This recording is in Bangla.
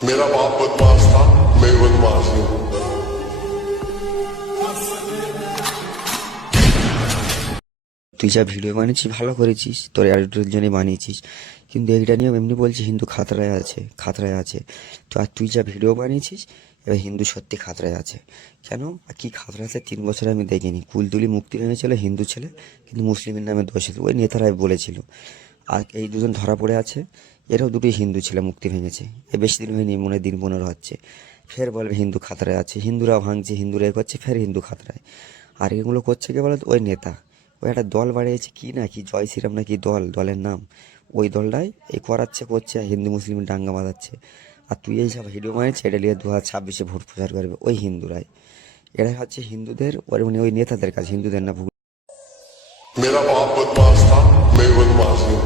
मेरा बाप बदमाश था, मैं बदमाश हूँ। তুই যা ভিডিও বানিয়েছিস ভালো করেছিস, তোর অ্যাডিটের জন্য বানিয়েছিস, কিন্তু এইটা নিয়ে এমনি বলছিস হিন্দু খাতরায় আছে, খাতরায় আছে। তো আর তুই যা ভিডিও বানিয়েছিস এবার হিন্দু সত্যি খাতরায় আছে। কেন আর কি খাতরা আছে 3 বছরে আমি দেখিনি। কুলতুলি মুক্তি ভেঙেছিল হিন্দু ছেলে, কিন্তু মুসলিমের নামে দোষিত ওই নেতারাই বলেছিল। আর এই দুজন ধরা পড়ে আছে, এরাও দুটোই হিন্দু ছেলে মুক্তি ভেঙেছে। এ বেশি দিন হয়নি, মনে হয় দিন 15 হচ্ছে। ফের বলবে হিন্দু খাতরায় আছে, হিন্দুরা ভাঙছে, হিন্দুরা এ করছে, ফের হিন্দু খাতরায়। আর এগুলো করছে কে বলো তো? ওই নেতা। ওই একটা দল বাড়িয়েছে কি না কি জয় শ্রীরাম না কি দল, দলের নাম। ওই দলটাই এই করাচ্ছে করছে, আর হিন্দু মুসলিম দাঙ্গা বাঁধাচ্ছে। আর তুই এই সব ভিডিও বানিয়েছিস, এটা নিয়ে 2026-এ ভোট প্রচার করবে ওই হিন্দুরাই। এরাই হচ্ছে হিন্দুদের ওর মানে ওই নেতাদের কাছে, হিন্দুদের না। मेरा बाप बदमाश था, मैं बदमाश हूँ।